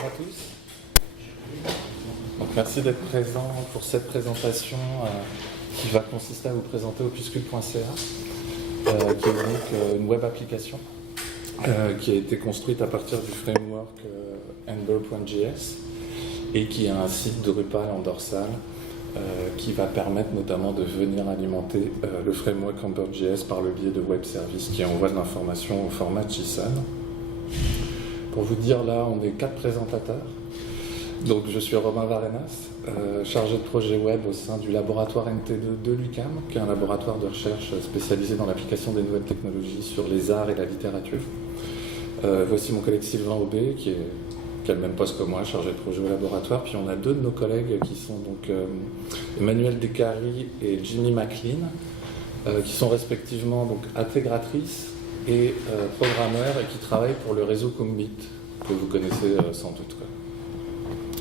Bonjour à tous. Donc, merci d'être présent pour cette présentation qui va consister à vous présenter opuscule.ca, qui est donc une web application qui a été construite à partir du framework Ember.js et qui a un site Drupal en dorsal qui va permettre notamment de venir alimenter le framework Ember.js par le biais de web services qui envoient de l'information au format JSON. Pour vous dire, là, on est 4 présentateurs. Donc, je suis Romain Varenas, chargé de projet web au sein du laboratoire NT2 de l'UQAM, qui est un laboratoire de recherche spécialisé dans l'application des nouvelles technologies sur les arts et la littérature. Voici mon collègue Sylvain Aubé, qui a le même poste que moi, chargé de projet au laboratoire. Puis on a deux de nos collègues qui sont donc Emmanuel Descaries et Jimmy McLean, qui sont respectivement donc intégratrices et programmeurs et qui travaillent pour le réseau Kumbit, que vous connaissez sans doute.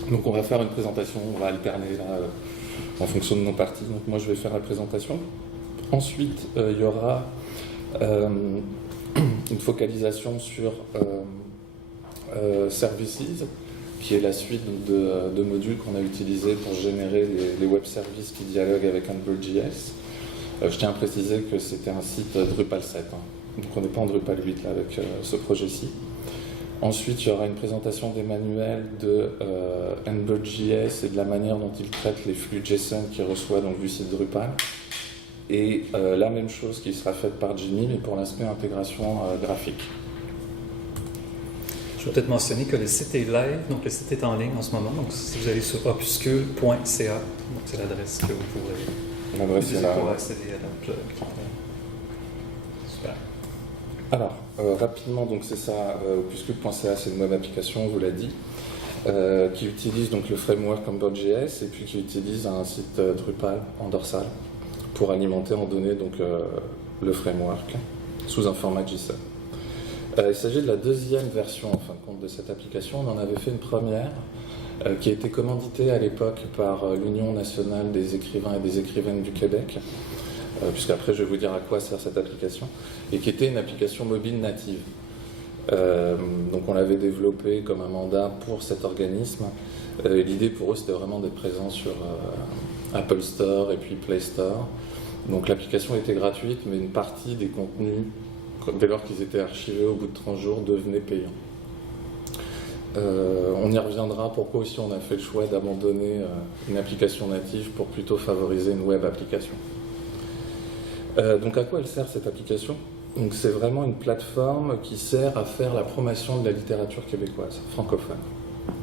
Donc on va faire une présentation, on va alterner là, en fonction de nos parties. Donc moi je vais faire la présentation. Ensuite il y aura une focalisation sur Services, qui est la suite de modules qu'on a utilisés pour générer les web services qui dialoguent avec Ember.js. Je tiens à préciser que c'était un site Drupal 7, hein. Donc on n'est pas en Drupal 8 là, avec ce projet-ci. Ensuite, il y aura une présentation d'Emmanuel de Ember.js et de la manière dont il traite les flux JSON qu'il reçoit donc, du site Drupal. Et la même chose qui sera faite par Jimmy, mais pour l'aspect intégration graphique. Je vais peut-être mentionner que le site est live, donc le site est en ligne en ce moment. Donc si vous allez sur opuscule.ca, c'est l'adresse que vous pourrez utiliser pour accéder à la plug. Super. Alors, rapidement, donc c'est ça, opuscule.ca, c'est une web application, on vous l'a dit, qui utilise donc le framework Ember.js et puis qui utilise un site Drupal en dorsal pour alimenter en données donc, le framework sous un format JSON. Il s'agit de la deuxième version en fin de compte de cette application. On en avait fait une première qui a été commanditée à l'époque par l'Union nationale des écrivains et des écrivaines du Québec, puisqu'après je vais vous dire à quoi sert cette application, et qui était une application mobile native. Donc on l'avait développée comme un mandat pour cet organisme. L'idée pour eux c'était vraiment d'être présent sur Apple Store et puis Play Store. Donc l'application était gratuite, mais une partie des contenus, dès lors qu'ils étaient archivés au bout de 30 jours, devenaient payants. On y reviendra pourquoi aussi on a fait le choix d'abandonner une application native pour plutôt favoriser une web application. Donc à quoi elle sert cette application? Donc c'est vraiment une plateforme qui sert à faire la promotion de la littérature québécoise, francophone.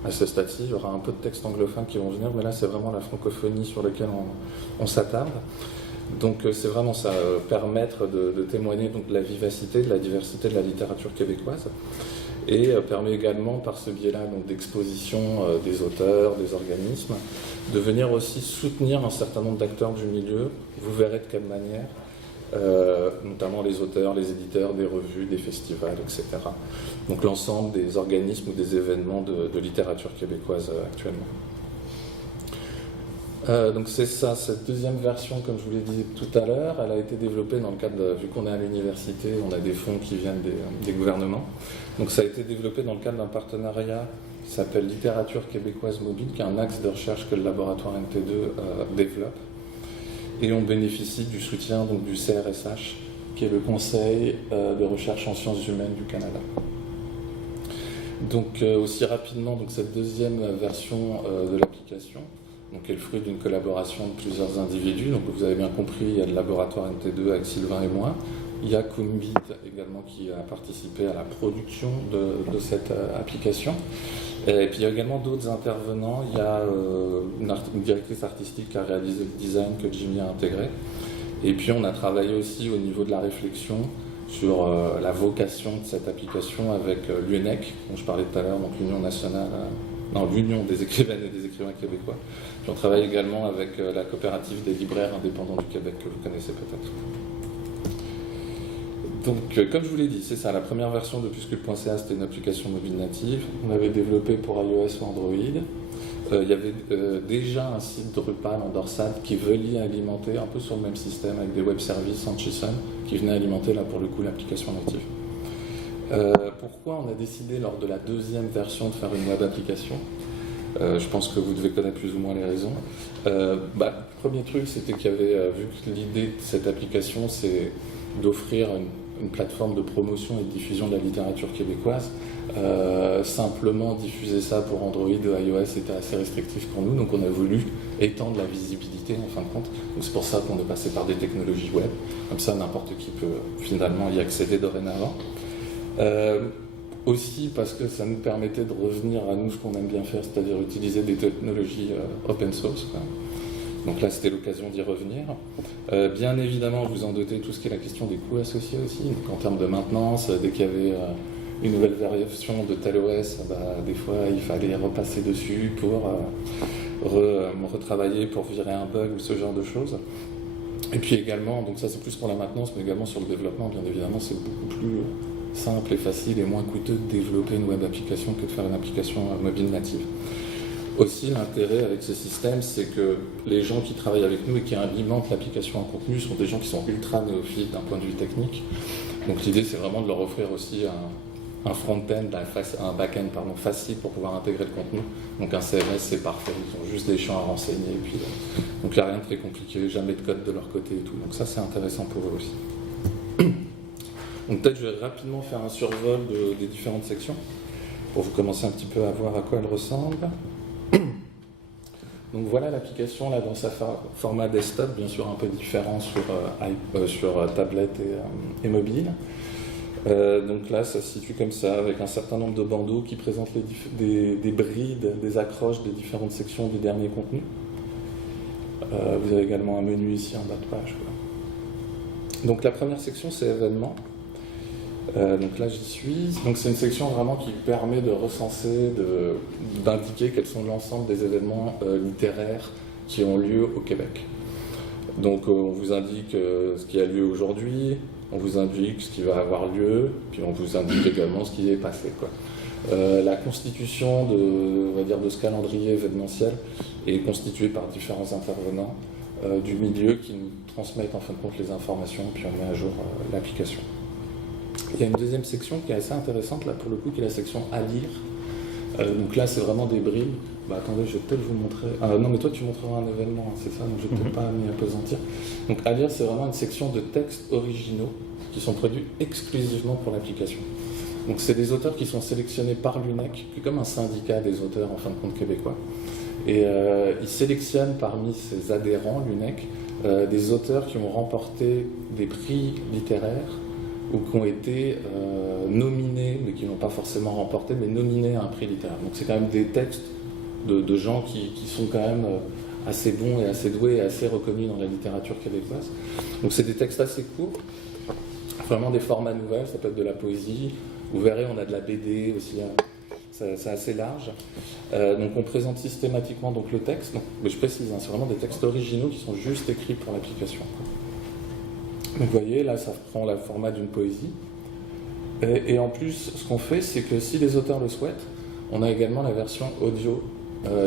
À ce stade-ci, il y aura un peu de textes anglophones qui vont venir, mais là c'est vraiment la francophonie sur laquelle on s'attarde. Donc c'est vraiment ça, permettre de témoigner donc, de la vivacité, de la diversité de la littérature québécoise, et permet également par ce biais-là d'exposition des auteurs, des organismes, de venir aussi soutenir un certain nombre d'acteurs du milieu. Vous verrez de quelle manière, notamment les auteurs, les éditeurs, des revues, des festivals, etc. Donc l'ensemble des organismes ou des événements de littérature québécoise actuellement. Donc c'est ça, cette deuxième version, comme je vous l'ai dit tout à l'heure, elle a été développée dans le cadre, vu qu'on est à l'université, on a des fonds qui viennent des gouvernements. Donc ça a été développé dans le cadre d'un partenariat qui s'appelle Littérature québécoise mobile, qui est un axe de recherche que le laboratoire NT2 développe. Et on bénéficie du soutien donc, du CRSH, qui est le Conseil de recherche en sciences humaines du Canada. Donc aussi rapidement, donc, cette deuxième version de l'application, donc, est le fruit d'une collaboration de plusieurs individus. Donc, vous avez bien compris, il y a le laboratoire NT2 avec Sylvain et moi. Il y a Kumbit également qui a participé à la production de cette application. Et puis, il y a également d'autres intervenants. Il y a une directrice artistique qui a réalisé le design que Jimmy a intégré. Et puis, on a travaillé aussi au niveau de la réflexion sur la vocation de cette application avec l'UNEC, dont je parlais tout à l'heure, donc l'Union nationale... l'Union des écrivaines et des écrivains québécois. J'en travaille également avec la coopérative des libraires indépendants du Québec, que vous connaissez peut-être. Donc, comme je vous l'ai dit, c'est ça, la première version d'opuscule.ca, c'était une application mobile native. On l'avait développée pour iOS ou Android. Il y avait déjà un site Drupal en dorsal qui venait alimenter, un peu sur le même système, avec des web services en JSON, qui venait alimenter, là, pour le coup, l'application native. pourquoi on a décidé lors de la deuxième version de faire une web application? Je pense que vous devez connaître plus ou moins les raisons. Le premier truc, c'était qu'il y avait, vu que l'idée de cette application, c'est d'offrir une plateforme de promotion et de diffusion de la littérature québécoise, simplement diffuser ça pour Android ou iOS était assez restrictif pour nous, donc on a voulu étendre la visibilité en fin de compte. Donc c'est pour ça qu'on est passé par des technologies web, comme ça n'importe qui peut finalement y accéder dorénavant. Aussi parce que ça nous permettait de revenir à nous ce qu'on aime bien faire, c'est-à-dire utiliser des technologies open source, quoi. Donc là, c'était l'occasion d'y revenir. Bien évidemment, vous en doutez, tout ce qui est la question des coûts associés aussi. Donc en termes de maintenance, dès qu'il y avait une nouvelle version de tel OS, des fois, il fallait repasser dessus pour retravailler, pour virer un bug ou ce genre de choses. Et puis également, donc ça c'est plus pour la maintenance, mais également sur le développement, bien évidemment, c'est beaucoup plus simple et facile et moins coûteux de développer une web application que de faire une application mobile native. Aussi, l'intérêt avec ce système, c'est que les gens qui travaillent avec nous et qui alimentent l'application en contenu sont des gens qui sont ultra néophytes d'un point de vue technique. Donc l'idée, c'est vraiment de leur offrir aussi un front-end, un back-end facile pour pouvoir intégrer le contenu. Donc un CMS, c'est parfait, ils ont juste des champs à renseigner. Et puis, donc il n'y a rien de très compliqué, jamais de code de leur côté et tout. Donc ça, c'est intéressant pour eux aussi. Donc peut-être je vais rapidement faire un survol des différentes sections pour vous commencer un petit peu à voir à quoi elle ressemble. Donc voilà l'application là dans sa format desktop, bien sûr un peu différent sur tablette et mobile. Donc là ça se situe comme ça avec un certain nombre de bandeaux qui présentent des brides, des accroches des différentes sections du dernier contenu. Vous avez également un menu ici en bas de page, quoi. Donc la première section c'est événements. Donc là j'y suis. Donc c'est une section vraiment qui permet de recenser, d'indiquer quels sont l'ensemble des événements littéraires qui ont lieu au Québec. Donc on vous indique ce qui a lieu aujourd'hui, on vous indique ce qui va avoir lieu, puis on vous indique également ce qui est passé, quoi. La constitution de ce calendrier événementiel est constituée par différents intervenants du milieu qui nous transmettent en fin de compte les informations, puis on met à jour l'application. Il y a une deuxième section qui est assez intéressante, là pour le coup, qui est la section à lire. Donc là, c'est vraiment des bribes. Attendez, je vais peut-être vous montrer. Non, mais toi, tu montreras un événement, hein, c'est ça, donc je ne vais peut-être pas m'y appesantir. Donc à lire, c'est vraiment une section de textes originaux qui sont produits exclusivement pour l'application. Donc c'est des auteurs qui sont sélectionnés par l'UNEC, qui est comme un syndicat des auteurs en fin de compte québécois. Et ils sélectionnent parmi ses adhérents, l'UNEC, des auteurs qui ont remporté des prix littéraires ou qui ont été nominés, mais qui n'ont pas forcément remporté, mais nominés à un prix littéraire. Donc c'est quand même des textes de gens qui sont quand même assez bons et assez doués et assez reconnus dans la littérature québécoise. Donc c'est des textes assez courts, vraiment des formats nouvelles, ça peut être de la poésie. Vous verrez, on a de la BD aussi, c'est assez large. Donc on présente systématiquement donc, le texte, mais je précise, c'est vraiment des textes originaux qui sont juste écrits pour l'application. Donc vous voyez, là ça prend le format d'une poésie. Et en plus, ce qu'on fait, c'est que si les auteurs le souhaitent, on a également la version audio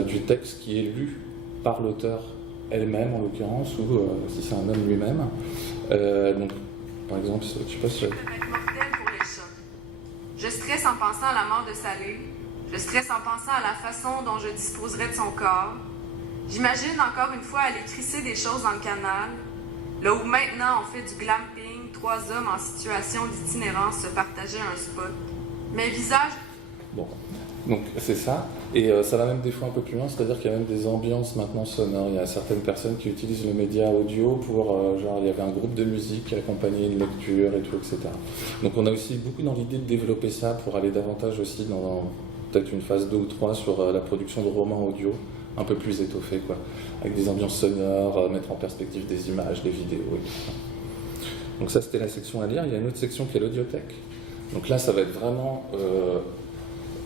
du texte qui est lu par l'auteur elle-même, en l'occurrence, ou si c'est un homme lui-même. Donc, par exemple, je sais pas si... mortel pour les chats. Je stresse en pensant à la mort de Salé. Je stresse en pensant à la façon dont je disposerai de son corps. J'imagine encore une fois aller crisser des choses dans le canal. Là où maintenant on fait du glamping, 3 hommes en situation d'itinérance se partageaient un spot. Mes visages... Bon, donc c'est ça. Et ça va même des fois un peu plus loin, c'est-à-dire qu'il y a même des ambiances maintenant sonores. Il y a certaines personnes qui utilisent le média audio pour, genre, il y avait un groupe de musique qui accompagnait une lecture et tout, etc. Donc on a aussi beaucoup dans l'idée de développer ça pour aller davantage aussi dans peut-être une phase 2 ou 3 sur la production de romans audio, un peu plus étoffés, quoi, avec des ambiances sonores, mettre en perspective des images, des vidéos et tout. Donc ça, c'était la section à lire. Il y a une autre section qui est l'audiothèque. Donc là, ça va être vraiment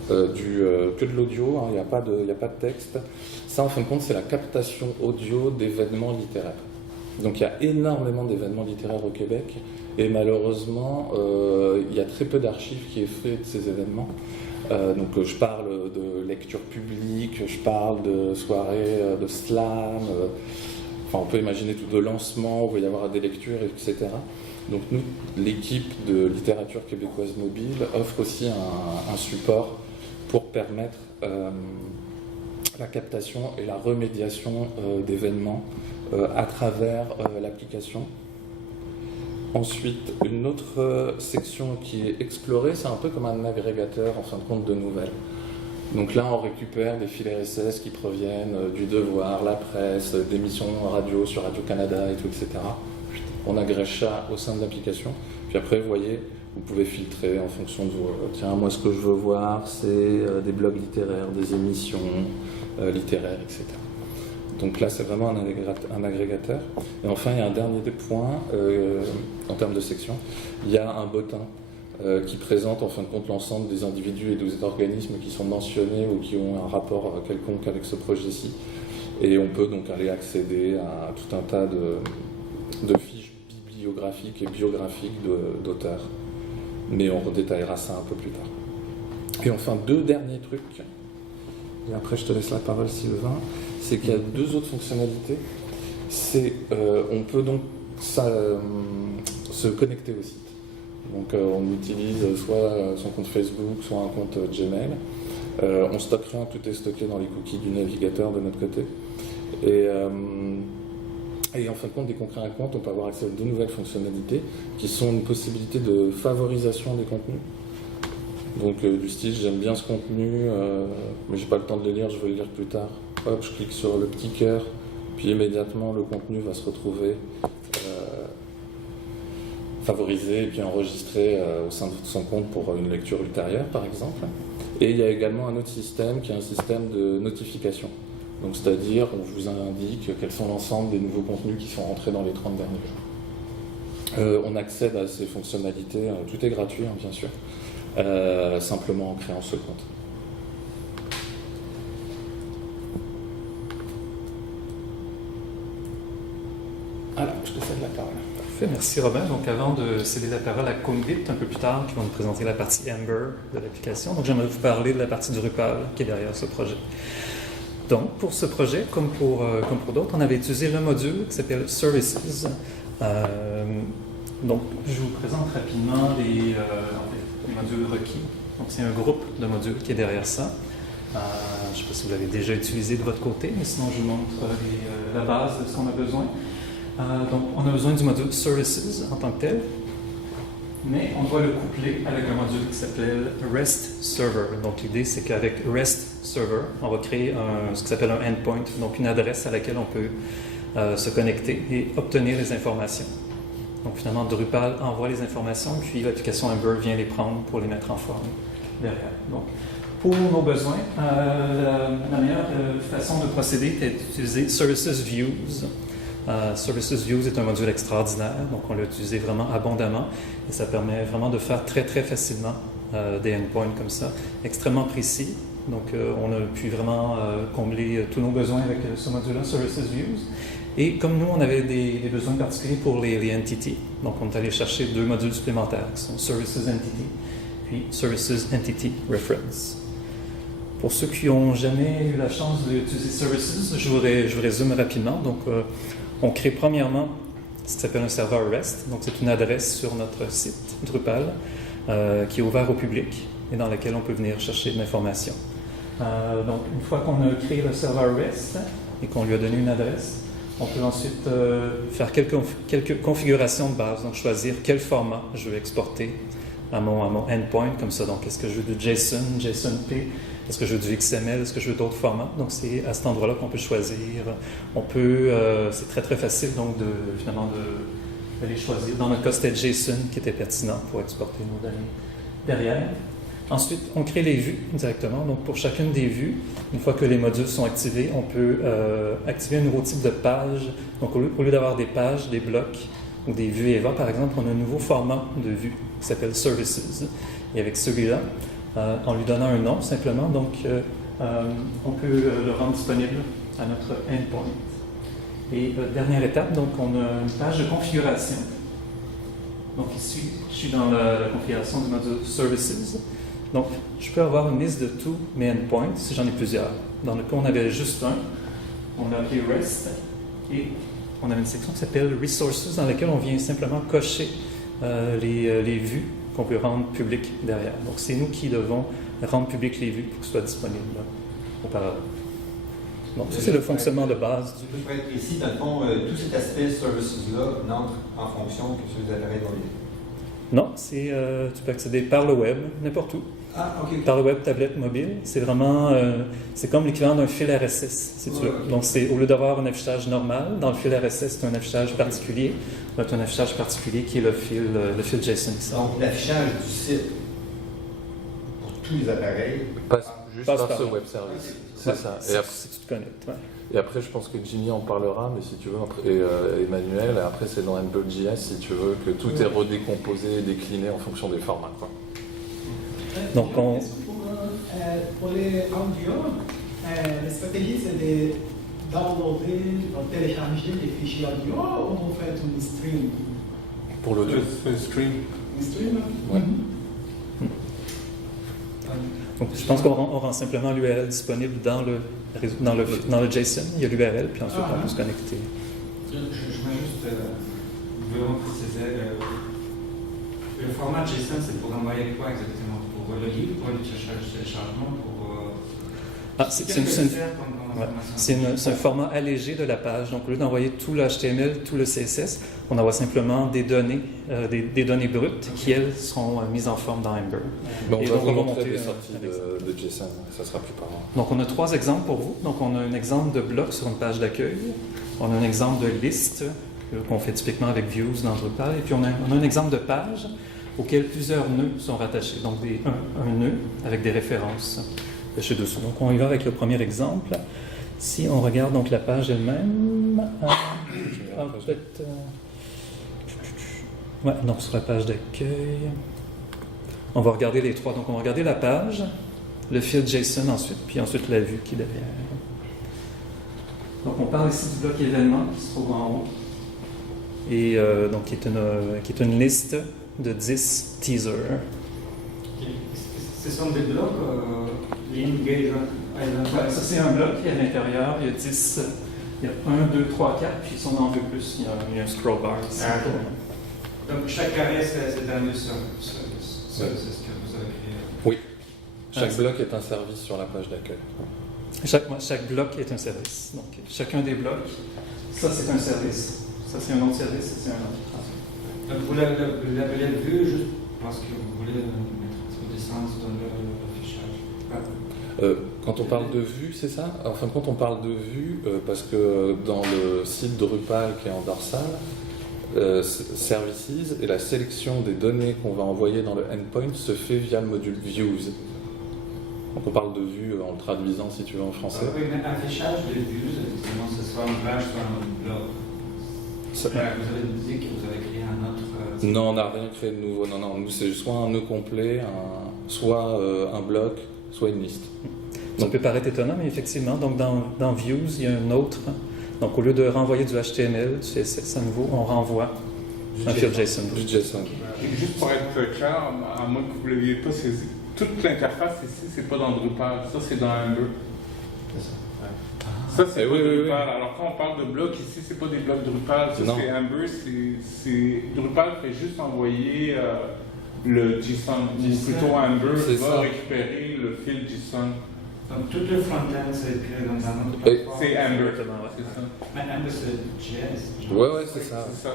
que de l'audio, hein, il n'y a pas de texte. Ça, en fin de compte, c'est la captation audio d'événements littéraires. Donc il y a énormément d'événements littéraires au Québec, et malheureusement, il y a très peu d'archives qui est fait de ces événements. Donc je parle de lecture publique, je parle de soirées de slam, on peut imaginer tout de lancement, où il va y avoir des lectures, etc. Donc nous, l'équipe de littérature québécoise mobile offre aussi un support pour permettre la captation et la remédiation d'événements à travers l'application. Ensuite, une autre section qui est explorée, c'est un peu comme un agrégateur en fin de compte de nouvelles. Donc là, on récupère des fils RSS qui proviennent du Devoir, la presse, d'émissions radio sur Radio-Canada et tout, etc. On agrège ça au sein de l'application. Puis après, vous voyez, vous pouvez filtrer en fonction de vos... Tiens, moi, ce que je veux voir, c'est des blogs littéraires, des émissions littéraires, etc. Donc là, c'est vraiment un agrégateur. Et enfin, il y a un dernier point, en termes de section. Il y a un bottin qui présente en fin de compte l'ensemble des individus et des organismes qui sont mentionnés ou qui ont un rapport quelconque avec ce projet-ci. Et on peut donc aller accéder à tout un tas de fiches bibliographiques et biographiques d'auteurs. Mais on redétaillera ça un peu plus tard. Et enfin, deux derniers trucs, et après je te laisse la parole Sylvain, c'est qu'il y a deux autres fonctionnalités. C'est on peut donc se connecter au site. Donc on utilise soit son compte Facebook, soit un compte Gmail. On stocke rien, tout est stocké dans les cookies du navigateur de notre côté. Et en fin de compte, dès qu'on crée un compte, on peut avoir accès à de nouvelles fonctionnalités qui sont une possibilité de favorisation des contenus. Donc du style, j'aime bien ce contenu, mais j'ai pas le temps de le lire, je veux le lire plus tard. Hop, je clique sur le petit cœur, puis immédiatement le contenu va se retrouver favorisé et puis enregistré au sein de son compte pour une lecture ultérieure, par exemple. Et il y a également un autre système qui est un système de notification. Donc c'est-à-dire, on vous indique quels sont l'ensemble des nouveaux contenus qui sont rentrés dans les 30 derniers jours. On accède à ces fonctionnalités, tout est gratuit, hein, bien sûr, simplement en créant ce compte. Alors, je te cède la parole. Parfait, merci Robin. Donc avant de céder la parole à Combit un peu plus tard, qui vont nous présenter la partie Ember de l'application, donc j'aimerais vous parler de la partie Drupal qui est derrière ce projet. Donc pour ce projet, comme pour d'autres, on avait utilisé le module qui s'appelle Services. Donc je vous présente rapidement les modules requis. Donc c'est un groupe de modules qui est derrière ça. Je ne sais pas si vous l'avez déjà utilisé de votre côté, mais sinon je vous montre la base de ce qu'on a besoin. Donc, on a besoin du module Services en tant que tel, mais on doit le coupler avec un module qui s'appelle REST Server. Donc, l'idée, c'est qu'avec REST Server, on va créer ce qui s'appelle un endpoint, donc une adresse à laquelle on peut se connecter et obtenir les informations. Donc, finalement, Drupal envoie les informations, puis l'application Ember vient les prendre pour les mettre en forme derrière. Donc, pour nos besoins, la meilleure façon de procéder est d'utiliser Services Views. Services Views est un module extraordinaire, donc on l'a utilisé vraiment abondamment et ça permet vraiment de faire très très facilement des endpoints comme ça, extrêmement précis. Donc on a pu vraiment combler tous nos besoins avec ce module-là, Services Views. Et comme nous, on avait des besoins particuliers pour les entities, donc on est allé chercher deux modules supplémentaires qui sont Services Entity puis Services Entity Reference. Pour ceux qui n'ont jamais eu la chance d'utiliser Services, je vous résume rapidement. Donc, on crée premièrement ce qui s'appelle un serveur REST. Donc, c'est une adresse sur notre site Drupal qui est ouvert au public et dans laquelle on peut venir chercher de l'information. Donc, une fois qu'on a créé le serveur REST et qu'on lui a donné une adresse, on peut ensuite faire quelques configurations de base. Donc, choisir quel format je veux exporter à mon endpoint, comme ça. Donc, est-ce que je veux du JSON, JSONP? Est-ce que je veux du XML? Est-ce que je veux d'autres formats? Donc, c'est à cet endroit-là qu'on peut choisir. On peut, c'est très, très facile, donc, de les choisir. Dans notre cas, c'était JSON qui était pertinent pour exporter nos données derrière. Ensuite, on crée les vues directement. Donc, pour chacune des vues, une fois que les modules sont activés, on peut activer un nouveau type de page. Donc, au lieu d'avoir des pages, des blocs ou des vues EVA, par exemple, on a un nouveau format de vue qui s'appelle Services. Et avec celui-là, en lui donnant un nom simplement, donc on peut le rendre disponible à notre endpoint. Et dernière étape, donc on a une page de configuration. Donc ici, je suis dans la configuration du module Services. Donc je peux avoir une liste de tous mes endpoints si j'en ai plusieurs. Dans le cas où on avait juste un, on l'a appelé REST et on avait une section qui s'appelle Resources, dans laquelle on vient simplement cocher les vues qu'on peut rendre publiques derrière. Donc, c'est nous qui devons rendre publiques les vues pour que ce soit disponible auparavant. Donc, ça, c'est le fonctionnement de base. Je peux être précis, dans le fond, tout cet aspect services-là n'entre en fonction que sur les appareils mobiles. Non, tu peux accéder par le web, n'importe où. Ah, OK. Par le web, tablette, mobile. C'est vraiment, c'est comme l'équivalent d'un fil RSS, si tu veux. Okay. Donc, au lieu d'avoir un affichage normal, dans le fil RSS, c'est un affichage particulier. C'est un affichage particulier qui est le fil JSON. Donc, l'affichage du site pour tous les appareils Passe juste Passe par par ce là. web service. Ouais, C'est ça. Et après, si tu te connectes. Ouais. et après, je pense que Jimmy en parlera, mais si tu veux, et Emmanuel, et après c'est dans Humble.js, si tu veux, que tout est redécomposé et décliné en fonction des formats, quoi. Donc, on... Pour les audios, la stratégie c'est de downloader ou télécharger les fichiers audio ou on fait un stream. Pour l'audio. Un stream? Ouais. Donc, je pense qu'on rend simplement l'URL disponible dans le JSON. Il y a l'URL, puis ensuite on peut se connecter. Je voulais juste vraiment préciser. Le format JSON, c'est pour envoyer quoi exactement? Pour le livre, pour le téléchargement, pour... C'est un format allégé de la page. Donc, au lieu d'envoyer tout le HTML, tout le CSS, on envoie simplement des données, des données brutes qui, elles, seront mises en forme dans Ember. Mais on Et va donc, vous on va montrer monter des un sorties de JSON, ça sera plus parlant. Donc, on a 3 exemples pour vous. Donc, on a un exemple de bloc sur une page d'accueil. On a un exemple de liste qu'on fait typiquement avec Views dans Drupal. Et puis, on a un exemple de page auquel plusieurs nœuds sont rattachés. Donc, un nœud avec des références chez dessous. Donc, on y va avec le premier exemple. Si on regarde donc la page elle-même, ouais, donc sur la page d'accueil, on va regarder les 3. Donc, on va regarder la page, le fil JSON ensuite, puis ensuite la vue qui est derrière. Donc, on parle ici du bloc événement qui se trouve en haut, et donc qui est une liste de 10 teasers. Ce sont des blocs, l'engage island. Ouais, ça c'est un bloc, et à l'intérieur, il y a 10, il y a 1, 2, 3, 4, puis si on en veut plus, il y a un scroll bar ici. Ah, donc chaque carré, c'est un nœud, c'est ce que vous avez créé. Oui. Chaque bloc est un service sur la page d'accueil. Chaque bloc est un service. Donc, chacun des blocs, ça c'est un service. Ça c'est un autre service, ça c'est un autre. Donc vous l'appelez vue juste parce que vous voulez mettre un petit peu d'essence dans l'affichage. Quand on parle de vue, c'est ça? En fin de compte, on parle de vue parce que dans le site Drupal qui est en dorsal, Services et la sélection des données qu'on va envoyer dans le endpoint se fait via le module Views. Donc on parle de vue en le traduisant si tu veux en français. Oui, mais affichage de vues, effectivement, ce soit une page, soit un blog. Vous avez dit que vous avez créé un autre... Non, on n'a rien créé de nouveau. Non, nous c'est soit un nœud complet, soit un bloc, soit une liste. Ça peut paraître étonnant, mais effectivement, donc dans Views, il y a un autre. Donc au lieu de renvoyer du HTML, du CSS à nouveau, on renvoie un fil JSON. Du JSON. Et juste pour être clair, à moins que vous ne l'aviez pas saisi, toute l'interface ici, c'est pas dans Drupal, ça c'est dans Ember. Ça c'est pas Drupal. Alors quand on parle de blocs ici, c'est pas des blocs Drupal, ça c'est Ember, Drupal fait juste envoyer le JSON, ou plutôt Ember va récupérer le fil JSON. Donc tout le front-end c'est créé dans un autre plateforme. C'est Ember, c'est ça. Mais Ember c'est JS. Ouais, c'est ça. C'est ça.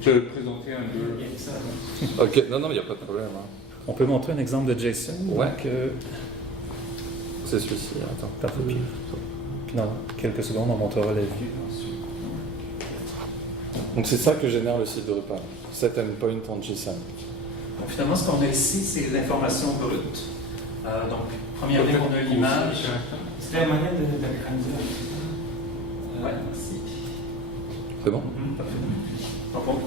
Je vais présenter Ember. Ok, non, il n'y a pas de problème. Hein. On peut montrer un exemple de JSON. Ouais. Donc, c'est celui-ci, attends. Parfait. Puis dans quelques secondes, on montrera la vue. Donc c'est ça que génère le site Drupal, cet endpoint en JSON. Donc finalement, ce qu'on a ici, c'est l'information brute. Donc, première ligne, on a l'image. C'est la manière d'agrandir. Ouais, merci. C'est bon? Parfait. Donc,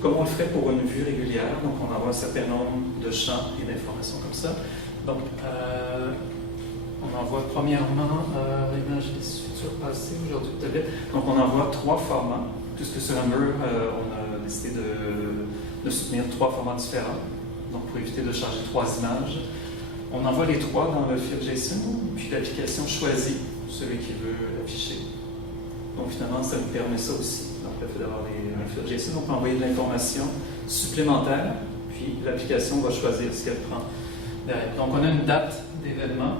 comme on le ferait pour une vue régulière, donc on envoie un certain nombre de champs et d'informations comme ça. Donc, on envoie premièrement l'image des futurs passés aujourd'hui de tablette. Donc, on envoie 3 formats, puisque sur Ember, on a décidé de soutenir 3 formats différents. Donc, pour éviter de charger 3 images, on envoie les 3 dans le fil JSON, puis l'application choisit celui qu'il veut afficher. Donc finalement, ça vous permet ça aussi. Donc le fait d'avoir un fil JSON, on peut envoyer de l'information supplémentaire, puis l'application va choisir ce qu'elle prend derrière. Donc on a une date d'événement,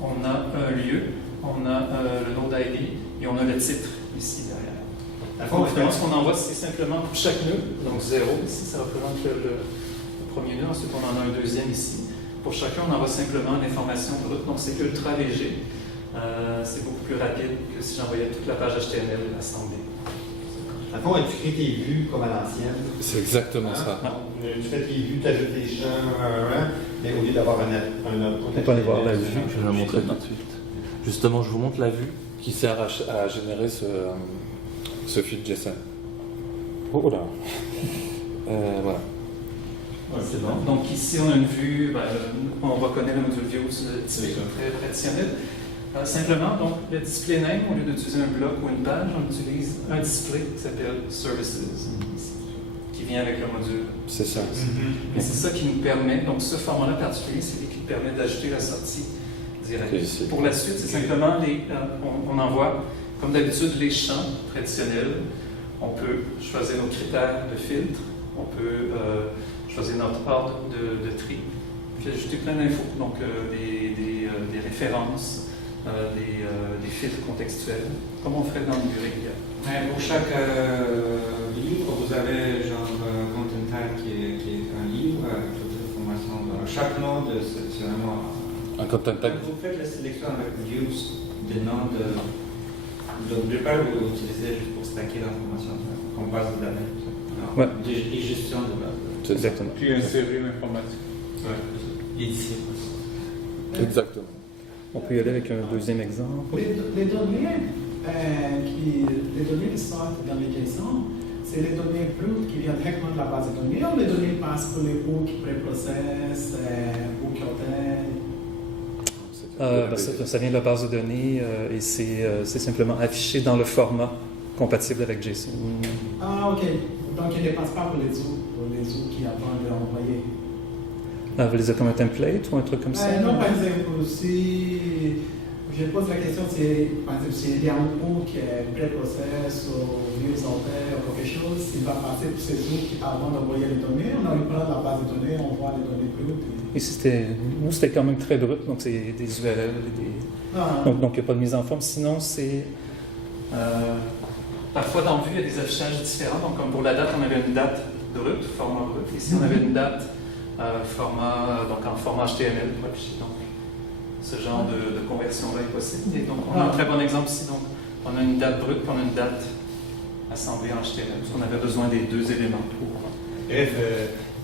on a un lieu, on a le node ID et on a le titre ici derrière. Donc finalement, ce qu'on envoie, c'est simplement pour chaque nœud, donc 0 ici, ça représente le premier nœud, ensuite on en a un deuxième ici. Pour chacun, on envoie simplement l'information brute, donc c'est ultra léger. C'est beaucoup plus rapide que si j'envoyais toute la page HTML assemblée. À fond, tu crées tes vues comme à l'ancienne. C'est exactement ça. Tu fais tes vues, tu ajoutes des champs, mais au lieu d'avoir un autre. On peut aller voir la vue. Je vais la montrer tout de suite. Justement, je vous montre la vue qui sert à générer ce fil JSON. Oh là. Voilà. Ouais, c'est bon. Donc ici, on a une vue, on reconnaît le module view typique, très traditionnel. Simplement, donc, le display name, au lieu d'utiliser un bloc ou une page, on utilise un display qui s'appelle Services, qui vient avec le module. C'est ça. Et c'est ça qui nous permet, donc ce format-là particulier, c'est qui permet d'ajouter la sortie directe. Pour la suite, c'est simplement, on envoie, comme d'habitude, les champs traditionnels. On peut choisir nos critères de filtre, on peut choisir notre ordre de tri, puis ajouter plein d'infos, donc des références, des filtres contextuels, comme on ferait dans le vue régulière. Pour chaque livre, vous avez genre content type qui est un livre avec toute l'information. Chaque nom, c'est vraiment un content type. Vous faites la sélection avec views des noms de Drupal, vous utilisez juste pour stacker l'information comme base de données. Ouais. Et gestion de base de données. Exactement. Puis insérer l'informatique. Ouais. Ici. Exactement. On peut y aller avec un deuxième exemple. Les données qui sortent dans les JSON, c'est les données brutes qui viennent directement de la base de données ou les données passent pour les hooks, préprocess, hook Ça vient de la base de données et c'est simplement affiché dans le format compatible avec JSON. Ah, ok. Donc, il ne passe pas pour les hooks qui avant de l'envoyer. Vous les avez comme un template ou un truc comme ça? Non, par exemple, si je pose la question, par exemple, s'il y a un hook pré-process ou views alter ou quelque chose, il va passer pour ces hooks avant d'envoyer les données. On arrive pas à la base de données, on voit les données brutes. Nous, c'était quand même très brut, donc c'est des URL, donc il n'y a pas de mise en forme. Sinon, c'est... parfois, dans Vue, il y a des affichages différents. Donc, comme pour la date, on avait une date brute, format brut. Ici, on avait une date en format HTML pour afficher. Donc, ce genre de conversion-là est possible. Et donc, on a un très bon exemple ici. Donc, on a une date brute, puis on a une date assemblée en HTML, parce qu'on avait besoin des deux éléments pour... Bref,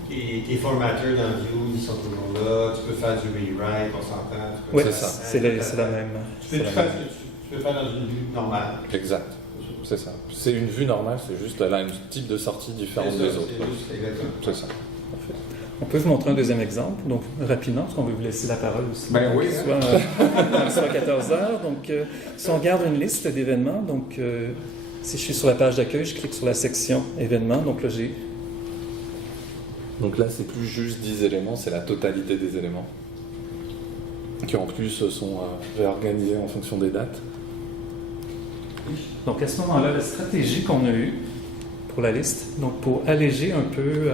tes formateurs dans Vue, ils sont toujours là. Tu peux faire du rewrite, on s'entend. Oui, c'est ça. C'est la même. Tu peux faire ce que tu peux faire dans une vue normale. Exact. C'est ça. C'est une vue normale, c'est juste elle a un type de sortie différent des autres. C'est ça. Parfait. On peut vous montrer un deuxième exemple, donc rapidement, parce qu'on veut vous laisser la parole aussi. Ben oui. Soit 14 heures. Donc, si on regarde une liste d'événements, donc si je suis sur la page d'accueil, je clique sur la section événements. Donc là, Donc là, c'est plus juste 10 éléments, c'est la totalité des éléments qui en plus sont réorganisés en fonction des dates. Donc à ce moment-là, la stratégie qu'on a eue pour la liste, donc pour alléger un peu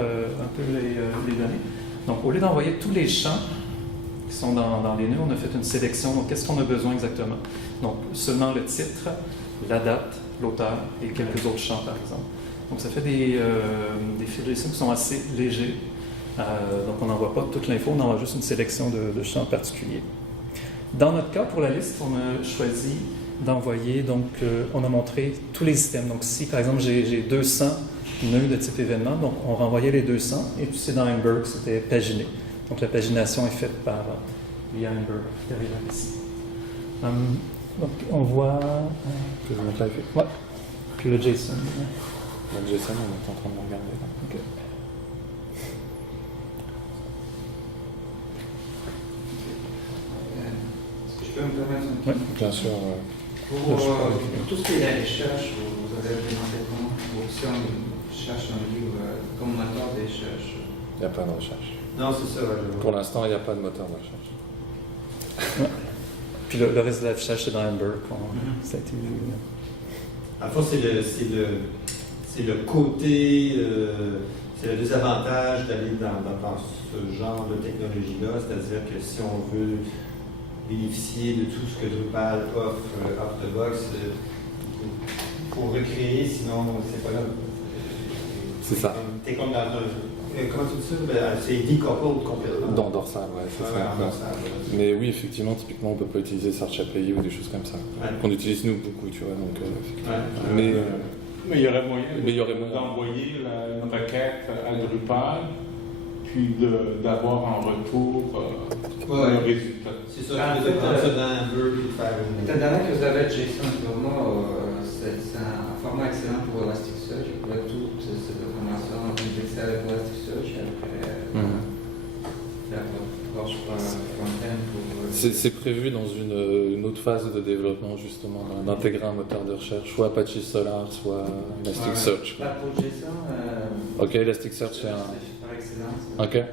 les données, donc au lieu d'envoyer tous les champs qui sont dans les nœuds, on a fait une sélection. Donc qu'est-ce qu'on a besoin exactement? Donc seulement le titre, la date, l'auteur et quelques autres champs par exemple. Donc ça fait des fils JSON qui sont assez légers. Donc on n'envoie pas toute l'info, on envoie juste une sélection de champs particuliers. Dans notre cas, pour la liste, on a choisi d'envoyer, donc on a montré tous les systèmes. Donc si par exemple j'ai 200 nœuds de type événement, donc on renvoyait les 200 et puis c'est dans Ember, c'était paginé. Donc la pagination est faite via Ember derrière ici. Donc on voit... Je vous montre la vue. Ouais. Puis le JSON. Le JSON, on est en train de le regarder. Okay. Est-ce que je peux me permettre une Oui, bien sûr. Pour tout ce qui est la recherche, vous avez présenté comment? Si on cherche un livre comme moteur de recherche? Il n'y a pas de recherche. Non, c'est ça. Pour l'instant, il n'y a pas de moteur de recherche. Ouais. Puis le reste de l'affichage, c'est dans Ember. Ça a été vu. En fait, c'est le côté, c'est le désavantage d'aller dans ce genre de technologie-là, c'est-à-dire que si on veut bénéficier de tout ce que Drupal offre out the box, il faut recréer, sinon c'est pas là. C'est ça. T'es comme dans un... Comment tu dis ça? C'est decoupled complètement. Dans Dorsal, ouais, c'est ça. Dans Dorsal, ouais. Mais oui, effectivement, typiquement, on peut pas utiliser Search API ou des choses comme ça. Ouais. Qu'on utilise nous beaucoup, tu vois. Donc, Ouais. Mais il y aurait moyen moyen d'envoyer une requête à Drupal, puis d'avoir en retour le résultat. C'est ça, tu peux prendre ça dans Ember puis faire une... Étant donné que vous avez JSON, vraiment, c'est un format excellent pour Elasticsearch. Vous pouvez tout cette information indexer avec Elasticsearch et après faire votre front-end pour... c'est prévu dans une autre phase de développement, justement, d'intégrer un moteur de recherche, soit Apache Solar, soit Elasticsearch. Là, pour JSON... Ok, Elasticsearch, c'est un... Par excellence. Ok.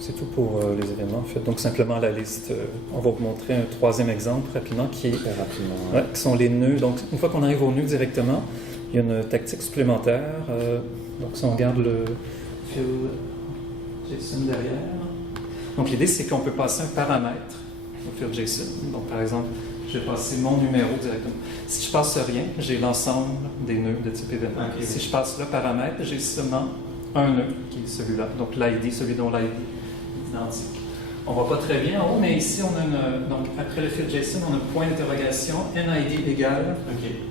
C'est tout pour les événements, en fait. Donc, simplement la liste. On va vous montrer un troisième exemple rapidement qui est... Très rapidement. Ouais, qui sont les nœuds. Donc, une fois qu'on arrive aux nœuds directement, il y a une tactique supplémentaire. Donc, si on regarde le fil JSON derrière. Donc, l'idée, c'est qu'on peut passer un paramètre au fil JSON. Donc, par exemple, je vais passer mon numéro directement. Si je passe rien, j'ai l'ensemble des nœuds de type événement. Okay. Si je passe le paramètre, j'ai seulement un nœud qui est celui-là. Donc, l'ID, celui dont l'ID est identique. On ne voit pas très bien en haut, mais ici, on a donc après le fil JSON, on a un point d'interrogation, NID égale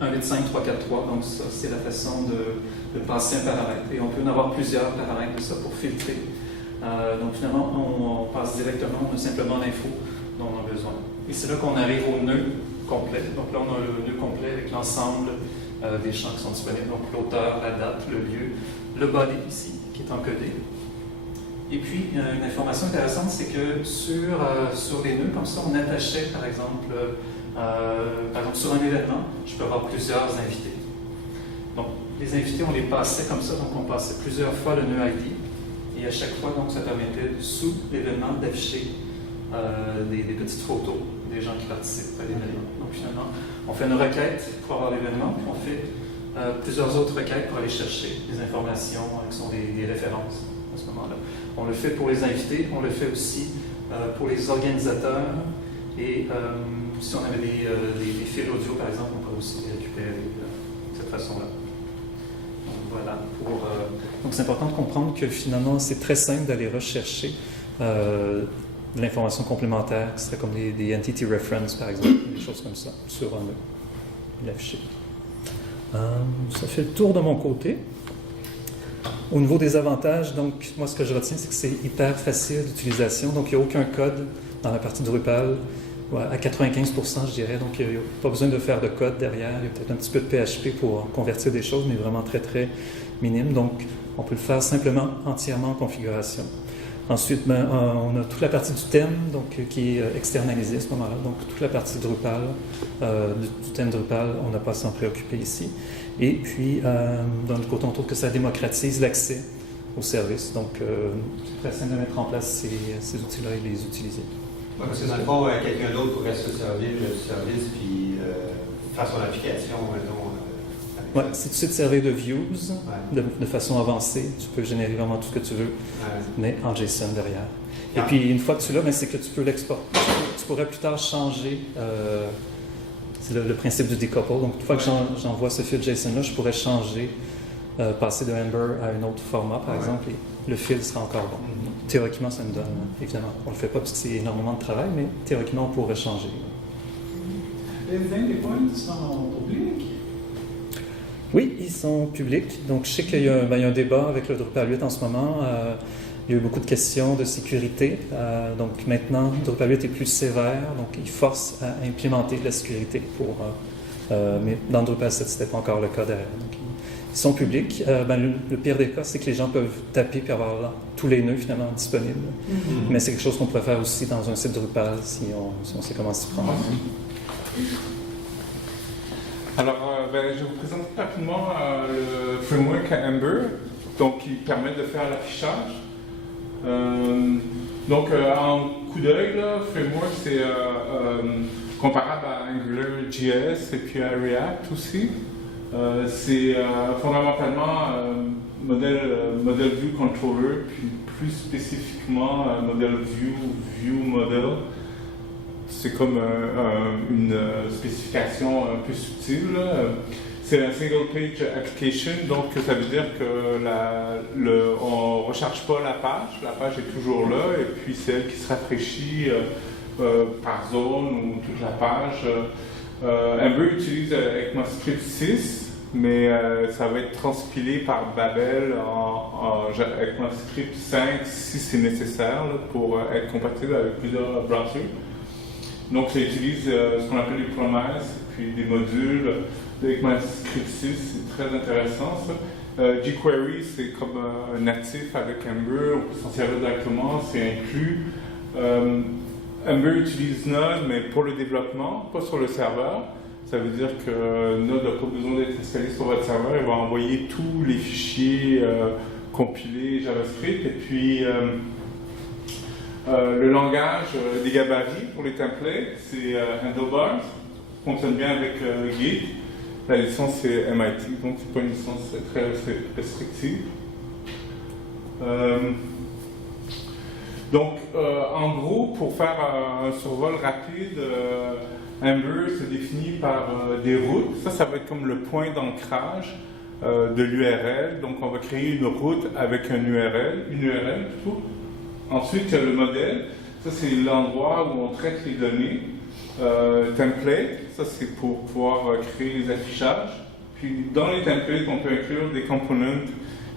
185343. Donc, ça, c'est la façon de passer un paramètre. Et on peut en avoir plusieurs paramètres de ça pour filtrer. Donc, finalement, on passe directement, on a simplement l'info dont on a besoin. Et c'est là qu'on arrive au nœud complet. Donc, là, on a le nœud complet avec l'ensemble des champs qui sont disponibles. Donc, l'auteur, la date, le lieu, le body ici, qui est encodé. Et puis, une information intéressante, c'est que sur les nœuds, comme ça, on attachait, par exemple, sur un événement, je peux avoir plusieurs invités. Donc, les invités, on les passait comme ça, donc on passait plusieurs fois le nœud ID. Et à chaque fois, donc, ça permettait, sous l'événement, d'afficher des petites photos des gens qui participent à l'événement. Donc, finalement, on fait une requête pour avoir l'événement, puis on fait plusieurs autres requêtes pour aller chercher des informations qui sont des références à ce moment-là. On le fait pour les invités, on le fait aussi pour les organisateurs. Et si on avait des fils audio, par exemple, on peut aussi les récupérer de cette façon-là. Donc, voilà. Donc, c'est important de comprendre que finalement, c'est très simple d'aller rechercher de l'information complémentaire, qui serait comme des entity reference, par exemple, des choses comme ça, sur un nœud. L'afficher. Ça fait le tour de mon côté. Au niveau des avantages, donc, moi, ce que je retiens, c'est que c'est hyper facile d'utilisation. Donc, il n'y a aucun code dans la partie Drupal. Ouais, à 95%, je dirais. Donc, il n'y a pas besoin de faire de code derrière. Il y a peut-être un petit peu de PHP pour convertir des choses, mais vraiment très, très minime. Donc, on peut le faire simplement entièrement en configuration. Ensuite, on a toute la partie du thème donc, qui est externalisée à ce moment-là. Donc, toute la partie Drupal, du thème Drupal, on n'a pas à s'en préoccuper ici. Et puis, d'un autre côté, on trouve que ça démocratise l'accès aux services. Donc, c'est très simple de mettre en place ces outils-là et les utiliser. Ouais, parce que dans le fond, quelqu'un d'autre pourrait se servir du service puis faire son application, mettons. Oui, si tu sais te servir de views de façon avancée, tu peux générer vraiment tout ce que tu veux, mais en JSON derrière. Et puis, une fois que tu l'as, c'est que tu peux l'exporter. Tu pourrais plus tard changer. C'est le principe du decouple. Donc, une fois que j'envoie ce fil JSON-là, je pourrais changer, passer de Ember à un autre format, par exemple, et le fil sera encore bon. Théoriquement, ça me donne, évidemment, on ne le fait pas parce que c'est énormément de travail, mais théoriquement, on pourrait changer. Les endpoints sont publics? Oui, ils sont publics. Donc, je sais qu'il y a un débat avec le Drupal 8 en ce moment. Il y a eu beaucoup de questions de sécurité. Donc, maintenant, Drupal 8 est plus sévère. Donc, il force à implémenter de la sécurité. Mais dans Drupal 7, ce n'était pas encore le cas derrière. Donc, ils sont publics. Le pire des cas, c'est que les gens peuvent taper et avoir là, tous les nœuds finalement disponibles. Mm-hmm. Mais c'est quelque chose qu'on pourrait faire aussi dans un site Drupal si on sait comment s'y prendre. Alors, je vous présente rapidement le framework Ember, donc qui permet de faire l'affichage. En coup d'œil, là, Framework, c'est comparable à AngularJS et puis à React aussi. C'est fondamentalement modèle View Controller, puis plus spécifiquement modèle View Model. C'est comme une spécification un peu subtile. C'est un single page application, donc ça veut dire que on ne recharge pas la page est toujours là, et puis c'est elle qui se rafraîchit par zone ou toute la page. Ember utilise ECMAScript 6, mais ça va être transpilé par Babel en ECMAScript 5 si c'est nécessaire là, pour être compatible avec plusieurs browsers. Donc ça utilise ce qu'on appelle les promises, puis des modules. ECMAScript 6, c'est très intéressant ça. jQuery, c'est comme un natif avec Ember, on peut s'en servir directement, c'est inclus. Ember utilise Node, mais pour le développement, pas sur le serveur. Ça veut dire que Node n'a pas besoin d'être installé sur votre serveur, il va envoyer tous les fichiers compilés JavaScript, et puis le langage des gabarits pour les templates, c'est Handlebars, fonctionne bien avec Git. La licence c'est MIT, donc c'est pas une licence très restrictive. Donc, en gros, pour faire un survol rapide, Ember se définit par des routes. Ça va être comme le point d'ancrage de l'URL. Donc, on va créer une route avec une URL plutôt. Ensuite, il y a le modèle. Ça, c'est l'endroit où on traite les données. Template, ça c'est pour pouvoir créer les affichages. Puis dans les templates, on peut inclure des components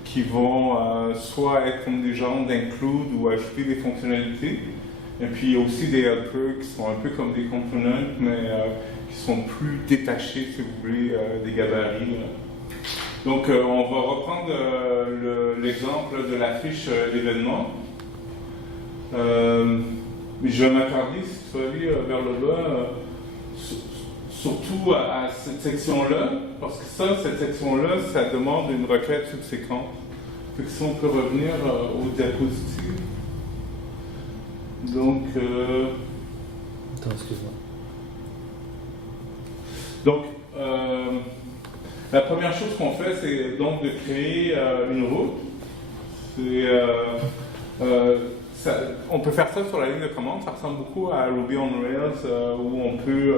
qui vont soit être comme des genres d'include ou ajouter des fonctionnalités. Et puis il y a aussi des helpers qui sont un peu comme des components, mais qui sont plus détachés, si vous voulez, des gabarits. Donc on va reprendre l'exemple de la fiche d'événement. Mais je vais m'attarder, si tu vas aller vers le bas, surtout à cette section-là, parce que cette section-là, ça demande une requête subséquente. Donc si on peut revenir aux diapositives. Donc, Attends, excuse-moi. Donc, la première chose qu'on fait, c'est donc de créer une route. On peut faire ça sur la ligne de commande, ça ressemble beaucoup à Ruby on Rails où on peut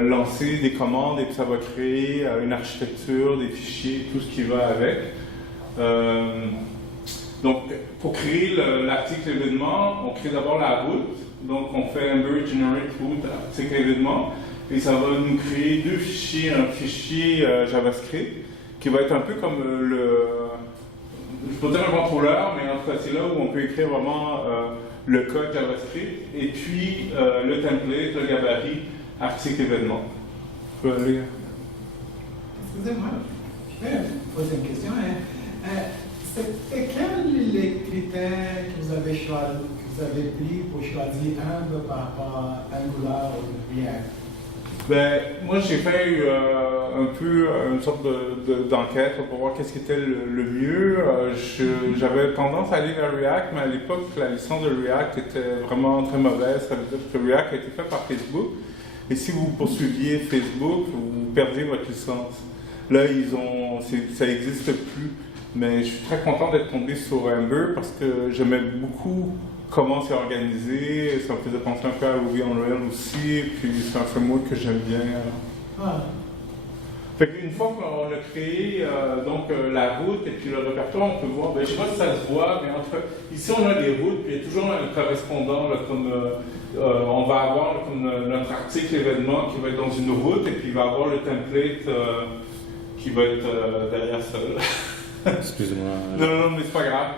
lancer des commandes et puis ça va créer une architecture, des fichiers, tout ce qui va avec. Donc, pour créer l'article événement, on crée d'abord la route. Donc, on fait Ember Generate Route article événement et ça va nous créer deux fichiers, un fichier JavaScript qui va être un peu comme je peux dire un contrôleur, mais en tout cas, c'est là où on peut écrire vraiment le code JavaScript et puis le template, le gabarit, article événement. Je peux aller. Excusez-moi, je vais poser une question. C'était quels les critères que vous avez choisi, que vous avez pris pour choisir Ember par rapport à Angular ou React? Ben, moi, j'ai fait un peu une sorte d'enquête pour voir qu'est-ce qui était le mieux. J'avais tendance à aller vers React, mais à l'époque, la licence de React était vraiment très mauvaise. Ça veut dire que React a été fait par Facebook. Et si vous poursuiviez Facebook, vous perdez votre licence. Là, ça n'existe plus. Mais je suis très content d'être tombé sur Ember parce que j'aimais beaucoup comment c'est organisé, ça me faisait penser un peu à Ruby on Rails aussi, et puis c'est un framework que j'aime bien. Fait qu'une fois qu'on a créé la route et puis le répertoire, on peut voir, je ne sais pas si ça se voit, mais en tout cas, ici on a des routes, puis il y a toujours un correspondant, là, comme on va avoir comme notre article événement qui va être dans une route, et puis il va avoir le template qui va être derrière ça. Excusez-moi. Non, mais c'est pas grave.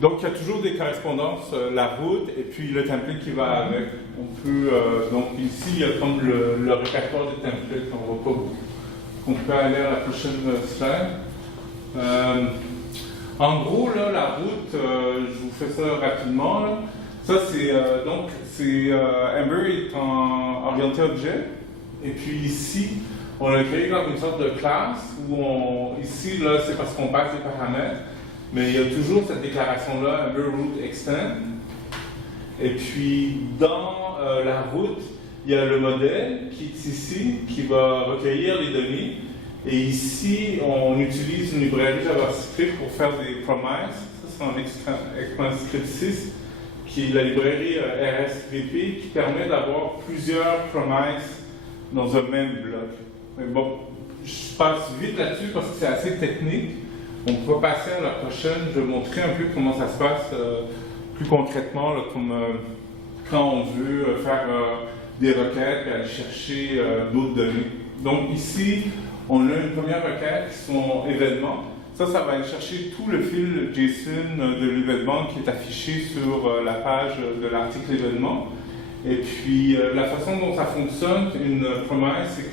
Donc, il y a toujours des correspondances, la route et puis le template qui va avec. On peut, donc ici, il y a comme le répertoire des templates, on voit pas beaucoup. On peut aller à la prochaine slide. En gros, là, la route, je vous fais ça rapidement. Là. Ça, c'est Ember est orienté objet. Et puis ici, on a créé comme une sorte de classe où ici, là, c'est parce qu'on passe des paramètres. Mais il y a toujours cette déclaration-là, Ember Root Extend. Et puis dans la route, il y a le modèle qui est ici, qui va recueillir les données. Et ici, on utilise une librairie JavaScript pour faire des promises. Ça, c'est en ECMAScript 6, qui est la librairie RSVP, qui permet d'avoir plusieurs promises dans un même bloc. Mais bon, je passe vite là-dessus parce que c'est assez technique. On peut passer à la prochaine. Je vais montrer un peu comment ça se passe plus concrètement, là, comme quand on veut faire des requêtes et aller chercher d'autres données. Donc ici, on a une première requête qui sont événements. Ça va aller chercher tout le fil JSON de l'événement qui est affiché sur la page de l'article événement. Et puis, la façon dont ça fonctionne, une promesse, c'est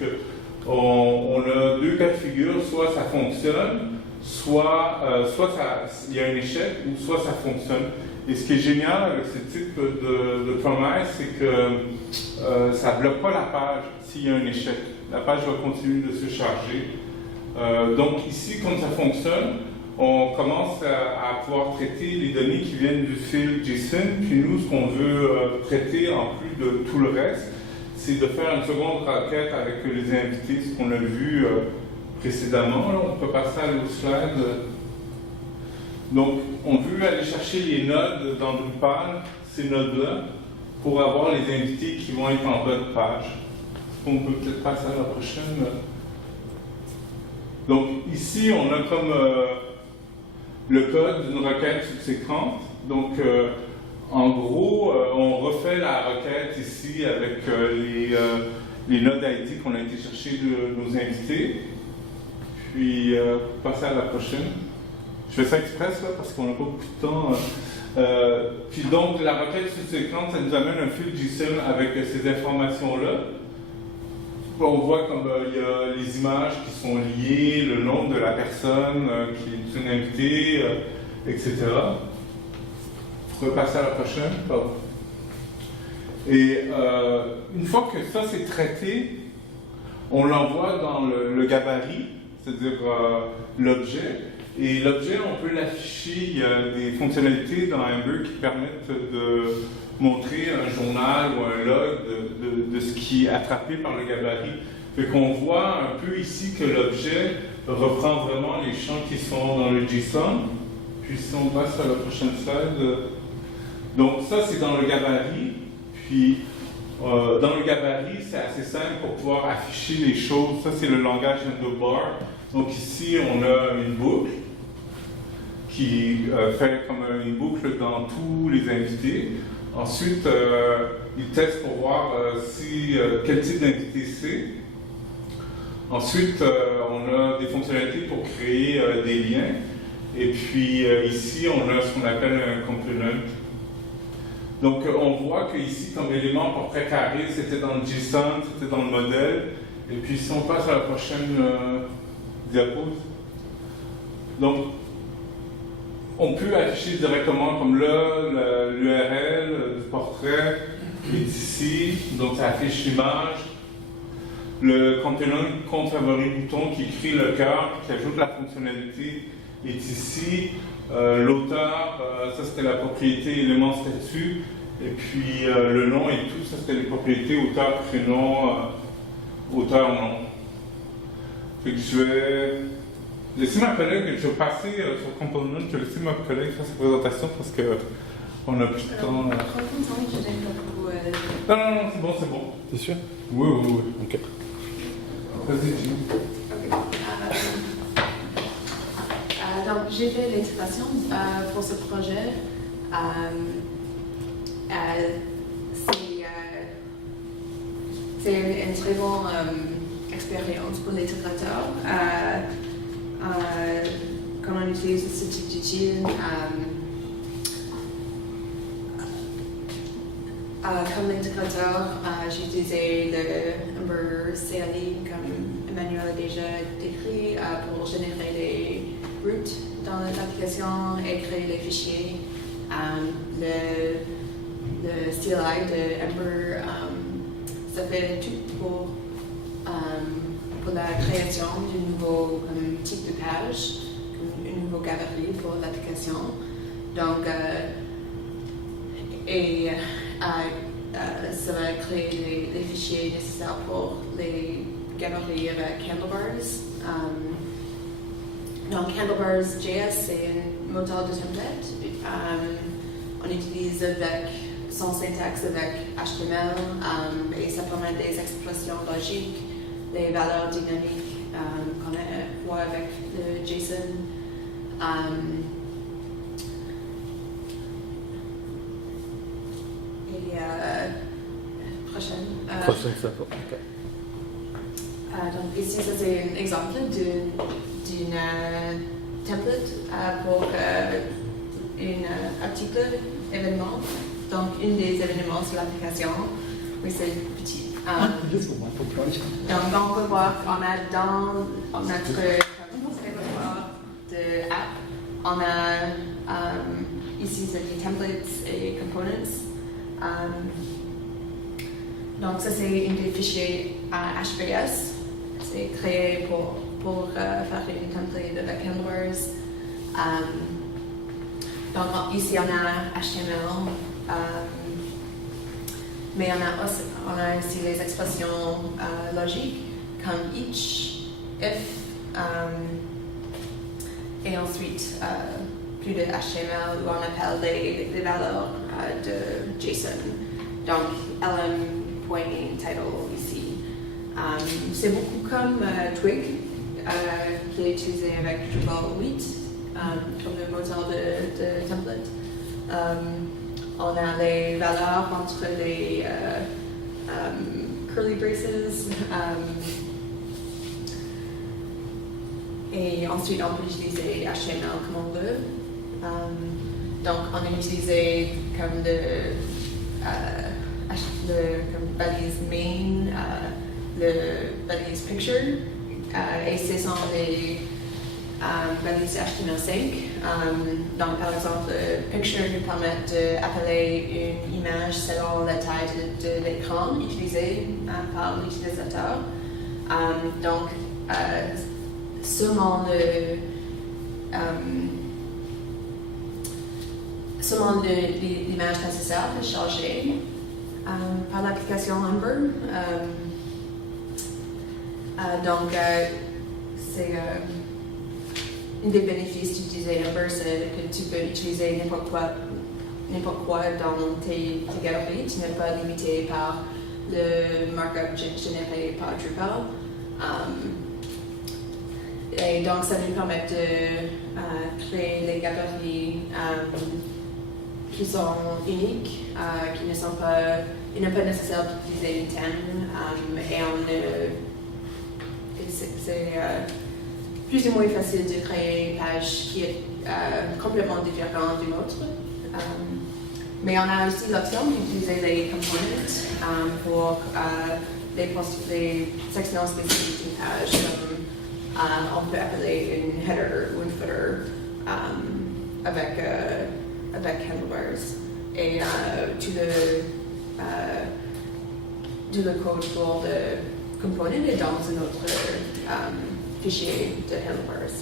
qu'on a deux cas de figure, soit ça fonctionne, soit il y a un échec, ou soit ça fonctionne. Et ce qui est génial avec ce type de promesse, c'est que ça ne bloque pas la page s'il y a un échec. La page va continuer de se charger. Donc ici, comme ça fonctionne, on commence à pouvoir traiter les données qui viennent du fil JSON. Puis nous, ce qu'on veut traiter en plus de tout le reste, c'est de faire une seconde requête avec les invités, ce qu'on a vu précédemment. Là, on peut passer à l'autre slide. Donc, on veut aller chercher les nodes dans Drupal, ces nodes-là, pour avoir les invités qui vont être en bas de page. On peut peut-être passer à la prochaine. Donc, ici, on a comme le code d'une requête subséquente. Donc, en gros, on refait la requête ici avec les nodes ID qu'on a été chercher de nos invités. Puis, passer à la prochaine. Je fais ça express là, parce qu'on n'a pas beaucoup de temps. Puis donc, la requête subséquente, ça nous amène un fil JSON avec ces informations-là. On voit comme il y a les images qui sont liées, le nom de la personne qui est une invitée, etc. On pourrait passer à la prochaine. Pardon. Et une fois que ça c'est traité, on l'envoie dans le gabarit, c'est-à-dire l'objet. Et l'objet, on peut l'afficher, il y a des fonctionnalités dans Ember qui permettent de montrer un journal ou un log de ce qui est attrapé par le gabarit. Fait qu'on voit un peu ici que l'objet reprend vraiment les champs qui sont dans le JSON. Puis si on passe à la prochaine slide, donc ça c'est dans le gabarit. Puis dans le gabarit, c'est assez simple pour pouvoir afficher les choses. Ça c'est le langage handlebar. Donc ici on a une boucle qui fait comme une boucle dans tous les invités. Ensuite, il teste pour voir quel type d'invité c'est. Ensuite, on a des fonctionnalités pour créer des liens. Et puis ici, on a ce qu'on appelle un component. Donc on voit qu'ici, comme élément portrait carré, c'était dans le JSON, c'était dans le modèle. Et puis si on passe à la prochaine diapo. Donc, on peut afficher directement comme là, l'URL du portrait est ici, donc ça affiche l'image. Le component compte favori bouton qui crée le cœur, qui ajoute la fonctionnalité, est ici. L'auteur, ça c'était la propriété élément statut, et puis le nom et tout, ça c'était les propriétés auteur, prénom, auteur, nom. Fait que je vais laisser ma collègue, je vais passer sur Component, je vais laisser ma collègue faire sa présentation parce qu'on n'a plus de temps. Non, C'est bon. T'es sûr? Oui. Ok. Vas-y, Jim. Donc, j'ai fait l'intégration pour ce projet. C'est une très bonne expérience pour l'intégrateur. Quand on utilise ce type d'outil, comme l'intégrateur, j'ai utilisé le Ember CLI, comme Emmanuel a déjà décrit, pour générer les routes dans l'application et créer les fichiers. Le CLI de Ember, ça fait tout pour la création d'un nouveau type de page, un nouveau gabarit pour l'application. Donc, et ça va créer les fichiers nécessaires pour les galeries avec Handlebars. Donc Handlebars.js, c'est un moteur de template. On utilise avec son syntaxe avec HTML et ça permet des expressions logiques, des valeurs dynamiques qu'on voit avec le JSON. Prochaine étape. Okay. Donc ici, ça c'est un exemple d'une template pour un article événement. Donc, une des événements sur l'application, oui, c'est petit. Donc, on peut voir, on a dans notre répertoire de app, on a ici, c'est des templates et components. Donc, ça, c'est un des fichiers HBS. C'est créé pour faire une template avec Handlebars. Donc, ici, on a HTML. Mais on a aussi les expressions logiques comme each, if, et ensuite plus de HTML où on appelle les valeurs de JSON. Donc lm.title ici. C'est beaucoup comme Twig qui est utilisé avec Drupal 8 comme le moteur de template. On a les valeurs entre les curly braces et ensuite on peut utiliser HTML comme on veut. Donc on a utilisé comme comme balise main, le balise picture et ce sont les balise HTML5. Donc, par exemple, Picture nous permet d'appeler une image selon la taille de l'écran utilisé par l'utilisateur. Donc, seulement l'image nécessaire est chargée par l'application Ember. Donc, c'est un des bénéfices d'utiliser Ember, c'est que tu peux utiliser n'importe quoi dans tes galeries. Tu n'es pas limité par le markup généré par Drupal. Et donc, ça nous permet de créer les galeries qui sont uniques, il n'est pas nécessaire d'utiliser un thème et c'est plus ou moins facile de créer une page qui est complètement différente d'une autre. Mais on a aussi l'option d'utiliser les components pour les sections spécifiques d'une page, comme on peut appeler une header ou une footer avec Handlebars. Et tout le code pour le component est dans un autre fichier de Handlebars.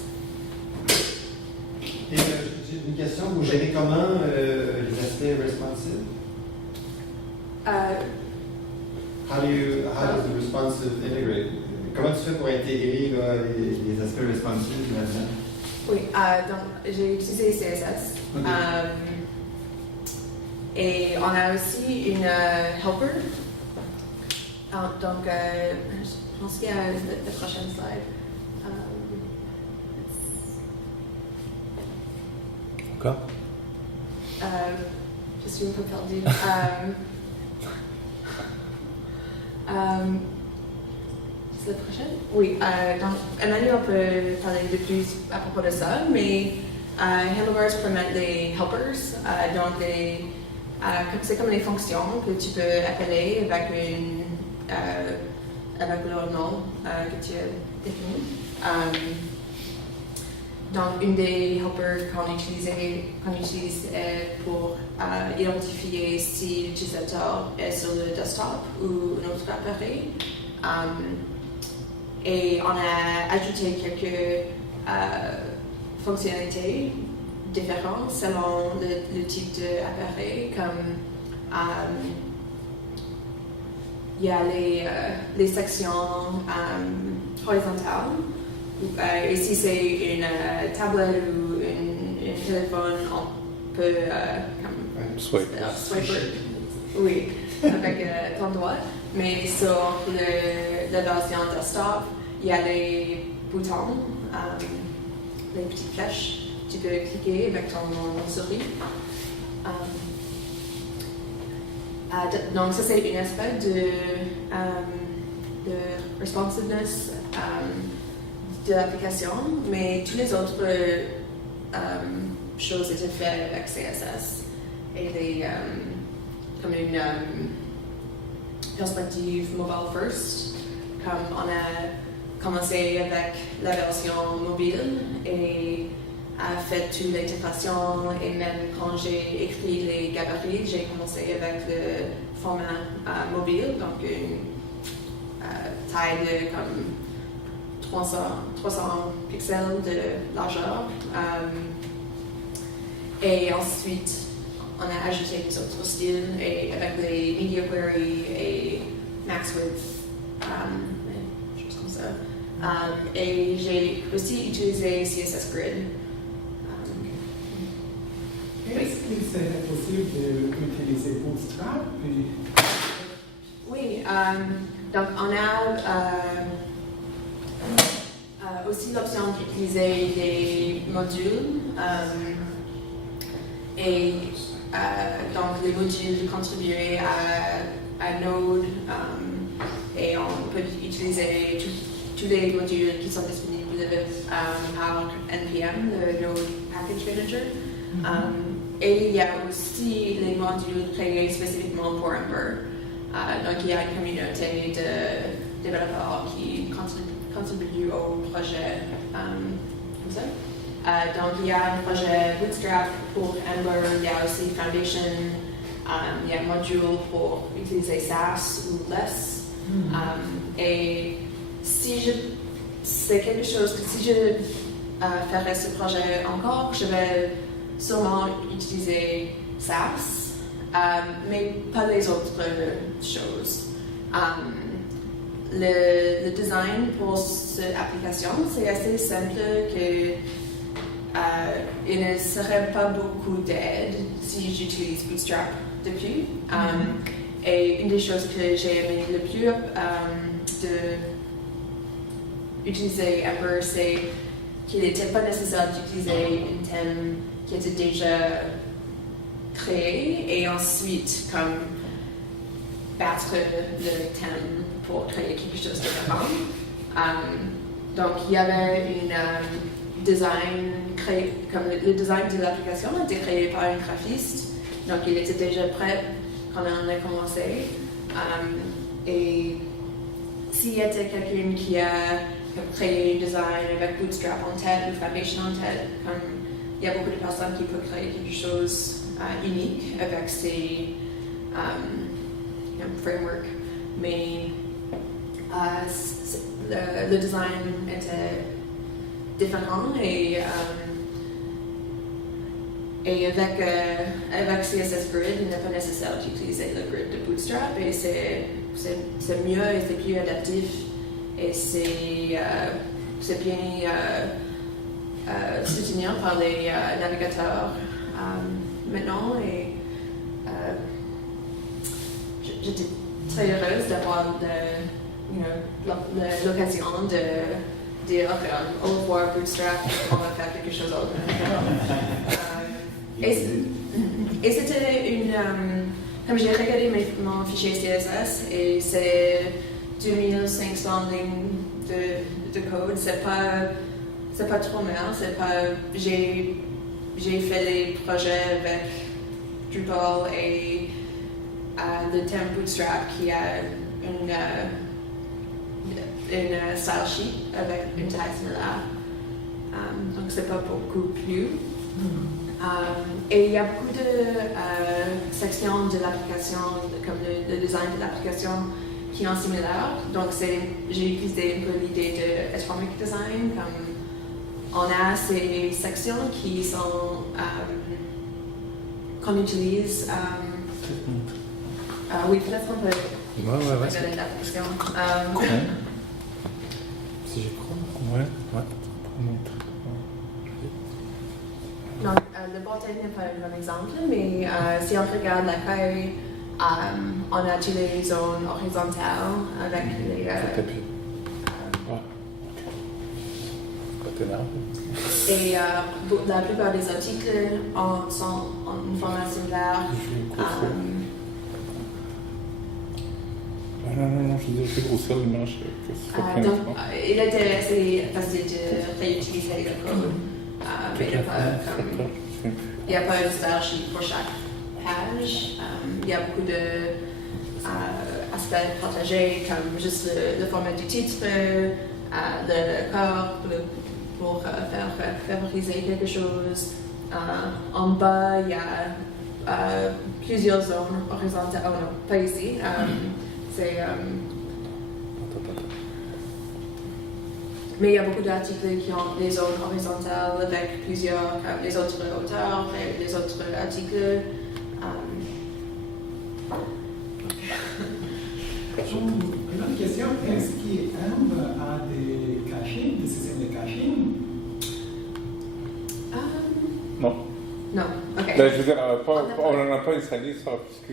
Et j'ai une question, vous gérez comment les aspects responsive? How does the responsive integrate? Comment tu fais pour intégrer les aspects responsive là-dedans? Oui, donc j'ai utilisé CSS. Okay. Et on a aussi une helper. Donc, je pense qu'il y a la prochaine slide. Encore? Je suis un peu perdue. C'est la prochaine? Oui, donc Emmanuel peut parler de plus à propos de ça, mais Handlebars permet les helpers, donc c'est comme les fonctions que tu peux appeler avec leur nom que tu as défini. Donc, une des helpers qu'on utilise pour identifier si l'utilisateur est sur le desktop ou un autre appareil. Et on a ajouté quelques fonctionnalités différentes selon le type d'appareil, comme Il y a les sections horizontales. Ici, c'est une tablette ou un téléphone. On peut swiper. Oui, avec ton doigt. Mais sur la version desktop, il y a les boutons, les petites flèches. Tu peux cliquer avec ton souris. Donc ça c'est un aspect de responsiveness de l'application, mais toutes les autres choses étaient faites avec CSS et comme une perspective mobile first, comme on a commencé avec la version mobile et a fait toute l'intégration et même quand j'ai écrit les gabarits, j'ai commencé avec le format mobile, donc une taille de comme 300 pixels de largeur. Et ensuite, on a ajouté des autres styles et avec les media query et max width, choses comme ça. Et j'ai aussi utilisé CSS Grid. Est-ce qu'il serait possible d'utiliser Bootstrap? Oui, donc on a aussi l'option d'utiliser des modules et donc les modules contribueraient à Node et on peut utiliser tous les modules qui sont disponibles par NPM, le Node Package Manager. Et il y a aussi les modules créés spécifiquement pour Ember. Donc il y a une communauté de développeurs qui contribuent au projet comme ça. Donc il y a un projet Bootstrap pour Ember, il y a aussi Foundation, il y a un module pour utiliser Sass ou Less. Et c'est quelque chose que si je ferais ce projet encore, je vais sûrement utiliser Sass, mais pas les autres choses. Le design pour cette application, c'est assez simple que il ne serait pas beaucoup d'aide si j'utilise Bootstrap depuis. Et une des choses que j'ai aimé le plus d'utiliser Ember, c'est qu'il n'était pas nécessaire d'utiliser un thème qui était déjà créé et ensuite comme battre le thème pour créer quelque chose de différent. Donc il y avait une design créé, comme le design de l'application a été créé par un graphiste, donc il était déjà prêt quand on a commencé. Et s'il y avait quelqu'un qui a créé un design avec Bootstrap en tête ou Foundation en tête, comme il y a beaucoup de personnes qui peuvent créer quelque chose unique avec ces frameworks, mais le design était différent et avec CSS Grid, il n'est pas nécessaire d'utiliser le grid de Bootstrap et c'est mieux et c'est plus adaptif et c'est bien soutenu par les navigateurs maintenant et j'étais très heureuse d'avoir l'occasion de dire au revoir Bootstrap, on va faire quelque chose d'autre. Et c'était comme j'ai regardé mon fichier CSS et c'est 2500 lignes de code, c'est pas trop mal, j'ai fait les projets avec Drupal et le thème Bootstrap qui a une style sheet avec une taille similaire. Donc c'est pas beaucoup plus. Et il y a beaucoup de sections de l'application, comme le design de l'application, qui sont similaires. Donc j'ai utilisé un peu l'idée de Atomic Design, comme on a ces sections qui sont qu'on utilise Oui, peut-être on peut regarder l'application. Si j'y crois. Ouais. Donc, le bottin n'est pas un bon exemple, mais si on regarde l'accueil, on a toutes les zones horizontales avec les. Et la plupart des articles sont en format similaire. Non, je fais grossir l'image. Donc, il était assez facile de réutiliser le code. Mais il n'y a pas de spreadsheet pour chaque page. Il y a beaucoup d'aspects partagés, comme juste le format du titre, le corps pour favoriser quelque chose. En bas, il y a plusieurs zones horizontales. Oh non, pas ici. Mais il y a beaucoup d'articles qui ont des zones horizontales avec plusieurs, les autres auteurs et les autres articles. Une autre question, est-ce qu'Amp a des caching, des systèmes de caching? Non. Non, ok. Ben, je veux dire, on n'en a pas installé ça, puisque...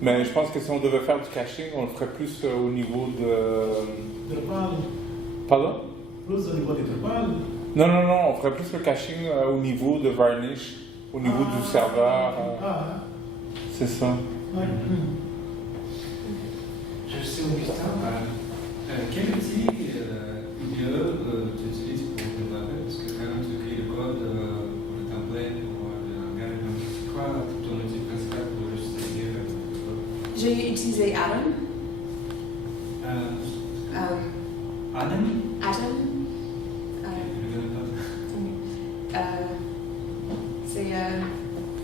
Mais je pense que si on devait faire du caching, on le ferait plus au niveau de... Drupal. Pardon? Plus au niveau de Drupal? Non, on ferait plus le caching au niveau de Varnish, au niveau du serveur. C'est ça. Ouais. J'ai aussi une question. Quel outil IDE tu utilises pour développer? Parce que quand tu écris le code pour le template, pour le langage, c'est quoi ton outil principal pour justifier le code? J'ai utilisé Atom. Atom? Atom.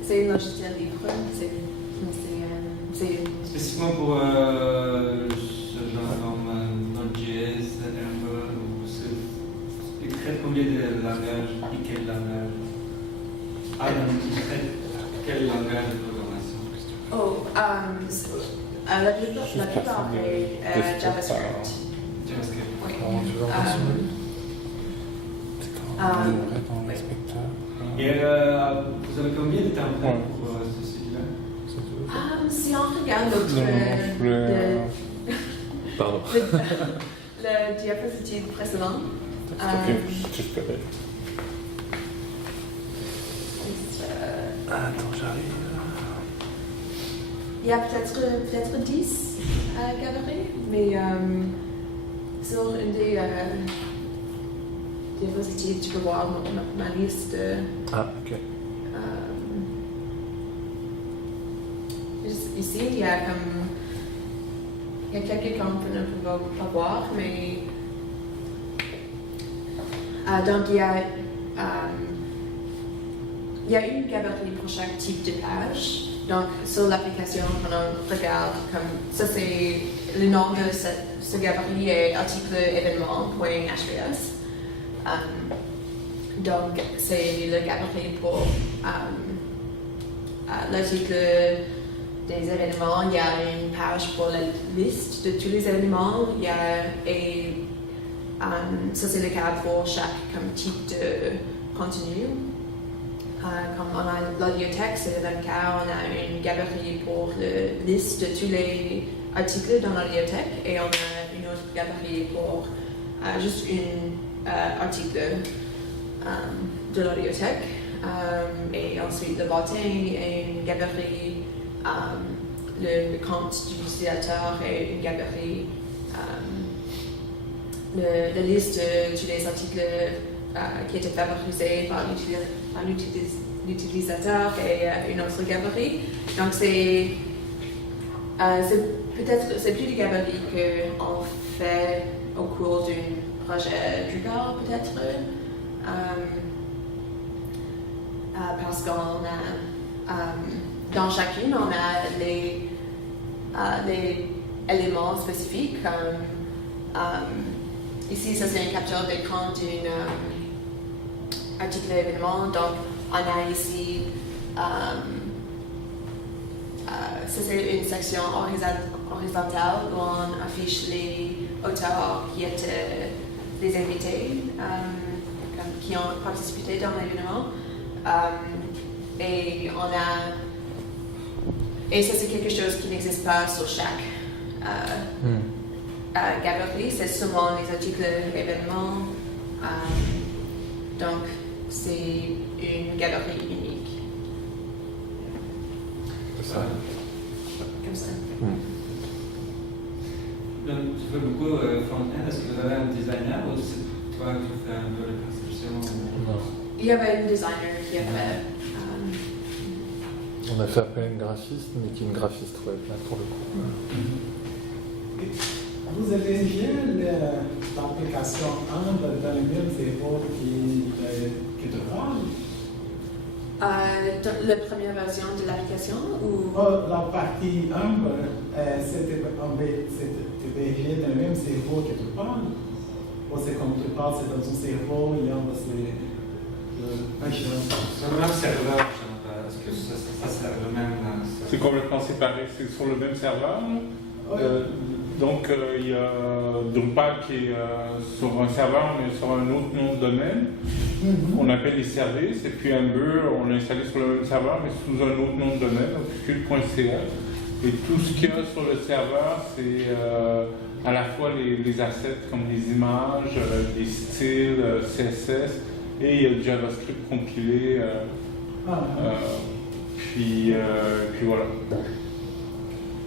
C'est un logiciel libre. Spécifiquement pour ce genre comme Node.js, Ember, il traite combien de langages et quel langage? Il traite quel langage de programmation? La plupart est JavaScript. JavaScript. Et vous avez combien de templates pour ce site-là? Si on regarde Pardon. le diapositive précédent, attends, j'arrive. il y a peut-être 10 galeries, mais sur une des diapositives, tu peux voir ma liste. Ok. Ici, il y a quelques camps qu'on ne peut pas voir, mais donc il y a une galerie pour chaque type de page. Donc sur l'application, quand on regarde, comme ça c'est le nom de ce galerie est article événement.hvs. Donc c'est le galerie pour l'article des événements. Il y a une page pour la liste de tous les événements. Ça c'est le cas pour chaque type de contenu. Comme on a l'audiothèque, c'est le même cas. On a une galerie pour la liste de tous les articles dans l'audiothèque et on a une autre galerie pour juste un article de l'audiothèque. Et ensuite, le bottin est une galerie. Le compte de l'utilisateur est une galerie. La liste de tous les articles qui étaient favorisés par l'utilisateur et une autre galerie. Donc c'est plus de galeries qu'on fait au cours d'un projet Drupal peut-être. Parce qu'on a dans chacune on a les éléments spécifiques comme ici ça c'est une capture d'écran d'un article événement. Donc on a ici ça, c'est une section horizontale où on affiche les auteurs qui étaient des invités, qui ont participé dans l'événement. Et ça, c'est quelque chose qui n'existe pas sur chaque galerie, c'est seulement les articles événements. Donc, c'est une galerie unique. C'est ça. Comme ça. Donc, tu fais beaucoup front-end. Est-ce que vous avez un designer ou c'est toi qui fais un peu la conception? Non. Il y avait un designer qui a fait. On a fait appel à une graphiste, mais qui est une graphiste web, là, pour le coup. Vous avez vu l'application Ambre dans le même zéro qui te parle? La première version de l'application ou La partie Ambre, c'était VG dans le même zéro que tu parles? Ou c'est comme tu parles, c'est dans un zéro, et Ambre c'est un champ? C'est le même serveur, est-ce que ça sert le même? C'est complètement séparé, c'est sur le même serveur. Donc il y a Drupal qui est sur un serveur mais sur un autre nom de domaine. On appelle les services, et puis Ember, on l'a installé sur le même serveur mais sous un autre nom de domaine, opuscule.ca. Et tout ce qu'il y a sur le serveur, c'est à la fois les assets comme les images, les styles, CSS, et il y a du JavaScript compilé. Puis voilà.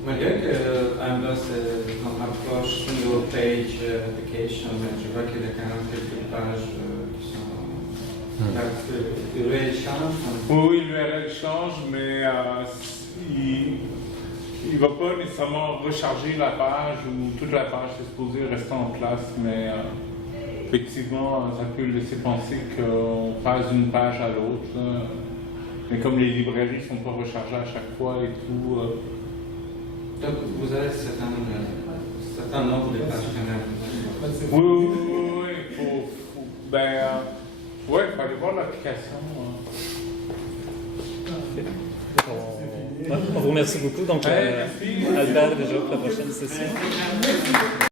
Malgré que Amber c'est une approche single page application, mais je vois qu'il y a quand même quelques pages qui sont. L'URL change. Oui, l'URL change, mais il ne va pas nécessairement recharger la page ou toute la page est supposée rester en place, mais effectivement, ça peut laisser penser qu'on passe d'une page à l'autre. Mais comme les librairies ne sont pas rechargées à chaque fois et tout. Donc vous avez certain nombre de pages quand même. Oui. Il faut aller voir l'application. On vous remercie beaucoup. Donc, Merci. Albert, déjà pour la prochaine session.